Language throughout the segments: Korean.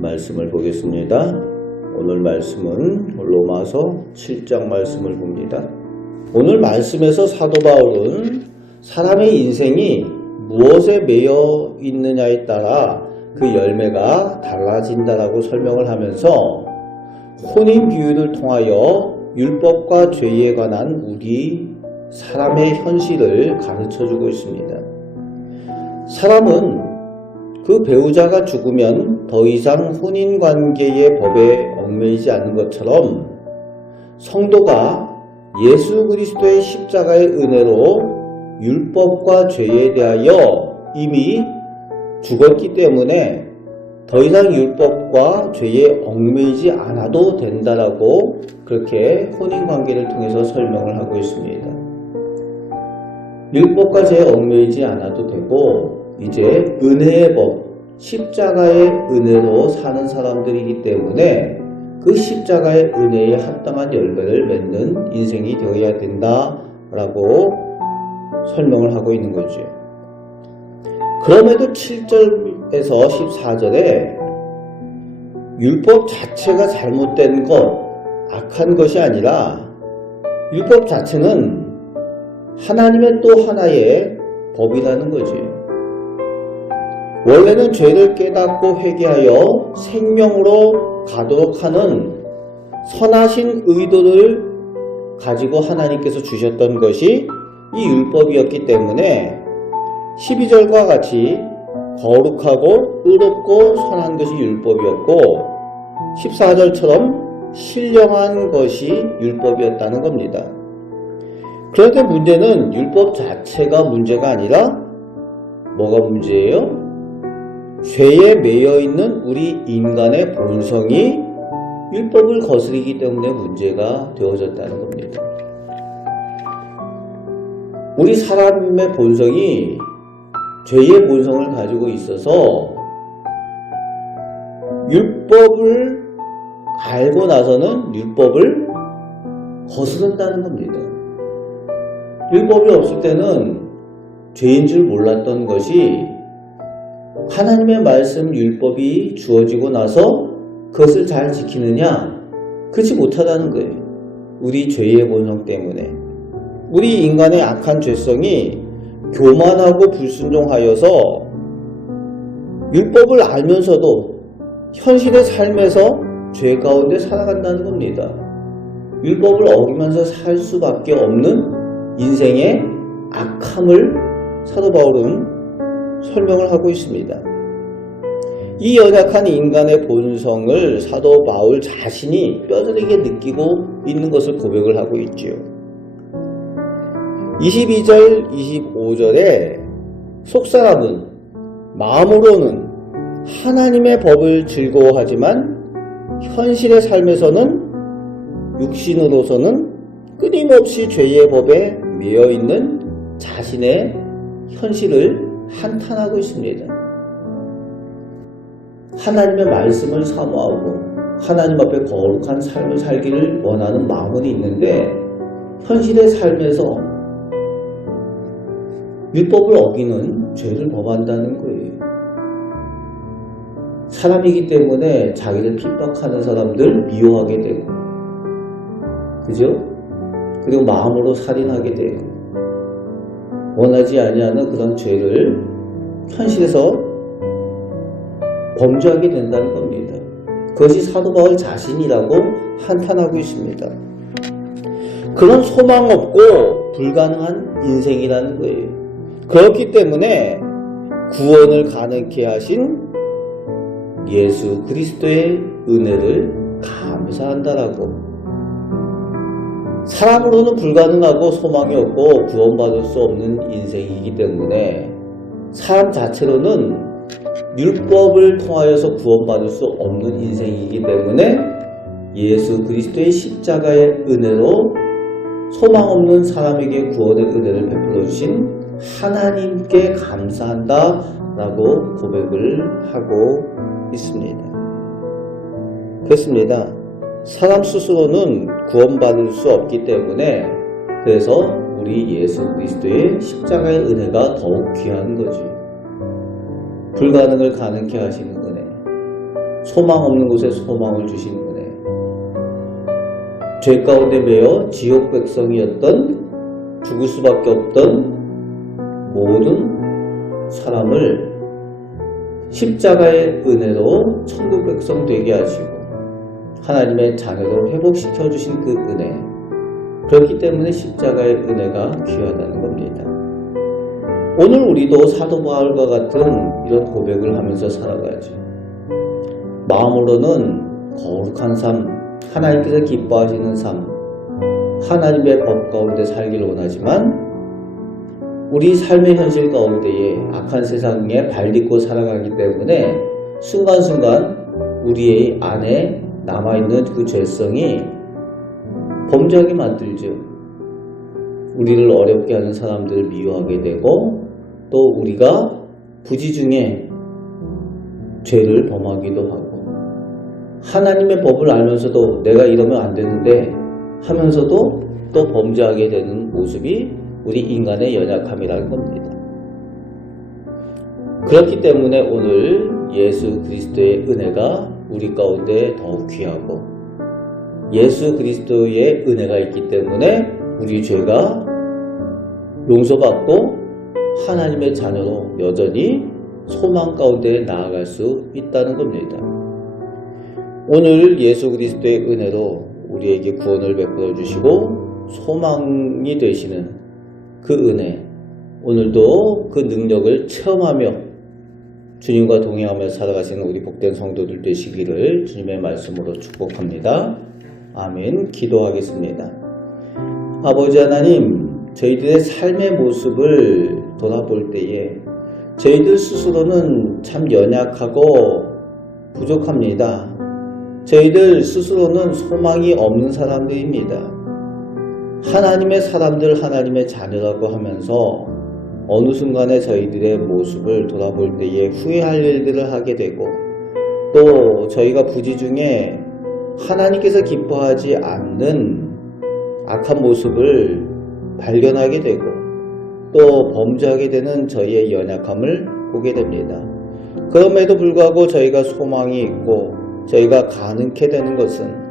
말씀을 보겠습니다. 오늘 말씀은 로마서 7장 말씀을 봅니다. 오늘 말씀에서 사도 바울은 사람의 인생이 무엇에 매여 있느냐에 따라 그 열매가 달라진다라고 설명을 하면서 혼인 비유를 통하여 율법과 죄에 관한 우리 사람의 현실을 가르쳐주고 있습니다. 사람은 그 배우자가 죽으면 더 이상 혼인관계의 법에 얽매이지 않는 것처럼 성도가 예수 그리스도의 십자가의 은혜로 율법과 죄에 대하여 이미 죽었기 때문에 더 이상 율법과 죄에 얽매이지 않아도 된다라고 그렇게 혼인관계를 통해서 설명을 하고 있습니다. 율법과 죄에 얽매이지 않아도 되고 이제 은혜의 법, 십자가의 은혜로 사는 사람들이기 때문에 그 십자가의 은혜에 합당한 열매를 맺는 인생이 되어야 된다라고 설명을 하고 있는 거죠. 그럼에도 7절에서 14절에 율법 자체가 잘못된 것, 악한 것이 아니라 율법 자체는 하나님의 또 하나의 법이라는 거지. 원래는 죄를 깨닫고 회개하여 생명으로 가도록 하는 선하신 의도를 가지고 하나님께서 주셨던 것이 이 율법이었기 때문에 12절과 같이 거룩하고 의롭고 선한 것이 율법이었고 14절처럼 신령한 것이 율법이었다는 겁니다. 그런데 문제는 율법 자체가 문제가 아니라 뭐가 문제예요? 죄에 매여있는 우리 인간의 본성이 율법을 거스르기 때문에 문제가 되어졌다는 겁니다. 우리 사람의 본성이 죄의 본성을 가지고 있어서 율법을 알고 나서는 율법을 거스른다는 겁니다. 율법이 없을 때는 죄인 줄 몰랐던 것이 하나님의 말씀 율법이 주어지고 나서 그것을 잘 지키느냐? 그렇지 못하다는 거예요. 우리 죄의 본성 때문에. 우리 인간의 악한 죄성이 교만하고 불순종하여서 율법을 알면서도 현실의 삶에서 죄 가운데 살아간다는 겁니다. 율법을 어기면서 살 수밖에 없는 인생의 악함을 사도 바울은 설명을 하고 있습니다. 이 연약한 인간의 본성을 사도 바울 자신이 뼈저리게 느끼고 있는 것을 고백을 하고 있지요. 22절, 25절에 속사람은 마음으로는 하나님의 법을 즐거워하지만 현실의 삶에서는 육신으로서는 끊임없이 죄의 법에 매여있는 자신의 현실을 한탄하고 있습니다. 하나님의 말씀을 사모하고 하나님 앞에 거룩한 삶을 살기를 원하는 마음은 있는데 현실의 삶에서 율법을 어기는 죄를 범한다는 거예요. 사람이기 때문에 자기를 핍박하는 사람들 미워하게 되고, 그죠? 그리고 마음으로 살인하게 되고, 원하지 아니하는 그런 죄를 현실에서 범죄하게 된다는 겁니다. 그것이 사도 바울 자신이라고 한탄하고 있습니다. 그런 소망 없고 불가능한 인생이라는 거예요. 그렇기 때문에 구원을 가능케 하신 예수 그리스도의 은혜를 감사한다라고. 사람으로는 불가능하고 소망이 없고 구원받을 수 없는 인생이기 때문에 사람 자체로는 율법을 통하여서 구원받을 수 없는 인생이기 때문에 예수 그리스도의 십자가의 은혜로 소망 없는 사람에게 구원의 은혜를 베풀어 주신 하나님께 감사한다 라고 고백을 하고 있습니다. 그렇습니다. 사람 스스로는 구원받을 수 없기 때문에 그래서 우리 예수 그리스도의 십자가의 은혜가 더욱 귀한 거지. 불가능을 가능케 하시는 은혜, 소망 없는 곳에 소망을 주시는 은혜, 죄 가운데 매여 지옥 백성이었던, 죽을 수밖에 없던 모든 사람을 십자가의 은혜로 천국 백성 되게 하시고 하나님의 자녀로 회복시켜 주신 그 은혜, 그렇기 때문에 십자가의 은혜가 귀하다는 겁니다. 오늘 우리도 사도 바울과 같은 이런 고백을 하면서 살아가야죠. 마음으로는 거룩한 삶, 하나님께서 기뻐하시는 삶, 하나님의 법 가운데 살기를 원하지만 우리 삶의 현실 가운데에 악한 세상에 발딛고 살아가기 때문에 순간순간 우리의 안에 남아있는 그 죄성이 범죄하게 만들죠. 우리를 어렵게 하는 사람들을 미워하게 되고 또 우리가 부지 중에 죄를 범하기도 하고 하나님의 법을 알면서도 내가 이러면 안 되는데 하면서도 또 범죄하게 되는 모습이 우리 인간의 연약함이라는 겁니다. 그렇기 때문에 오늘 예수 그리스도의 은혜가 우리 가운데 더욱 귀하고 예수 그리스도의 은혜가 있기 때문에 우리 죄가 용서받고 하나님의 자녀로 여전히 소망 가운데 나아갈 수 있다는 겁니다. 오늘 예수 그리스도의 은혜로 우리에게 구원을 베풀어 주시고 소망이 되시는 그 은혜, 오늘도 그 능력을 체험하며 주님과 동행하며 살아가시는 우리 복된 성도들 되시기를 주님의 말씀으로 축복합니다. 아멘. 기도하겠습니다. 아버지 하나님, 저희들의 삶의 모습을 돌아볼 때에 저희들 스스로는 참 연약하고 부족합니다. 저희들 스스로는 소망이 없는 사람들입니다. 하나님의 사람들, 하나님의 자녀라고 하면서 어느 순간에 저희들의 모습을 돌아볼 때에 후회할 일들을 하게 되고 또 저희가 부지 중에 하나님께서 기뻐하지 않는 악한 모습을 발견하게 되고 또 범죄하게 되는 저희의 연약함을 보게 됩니다. 그럼에도 불구하고 저희가 소망이 있고 저희가 가능케 되는 것은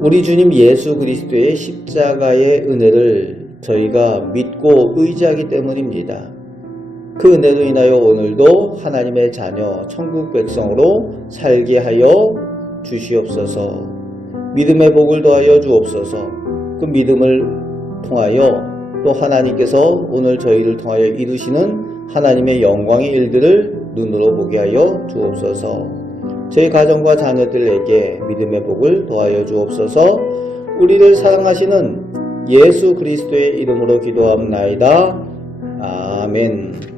우리 주님 예수 그리스도의 십자가의 은혜를 저희가 믿고 의지하기 때문입니다. 그 은혜로 인하여 오늘도 하나님의 자녀 천국 백성으로 살게 하여 주시옵소서. 믿음의 복을 더하여 주옵소서. 그 믿음을 통하여 또 하나님께서 오늘 저희를 통하여 이루시는 하나님의 영광의 일들을 눈으로 보게 하여 주옵소서. 저희 가정과 자녀들에게 믿음의 복을 더하여 주옵소서. 우리를 사랑하시는 예수 그리스도의 이름으로 기도합나이다. 아멘.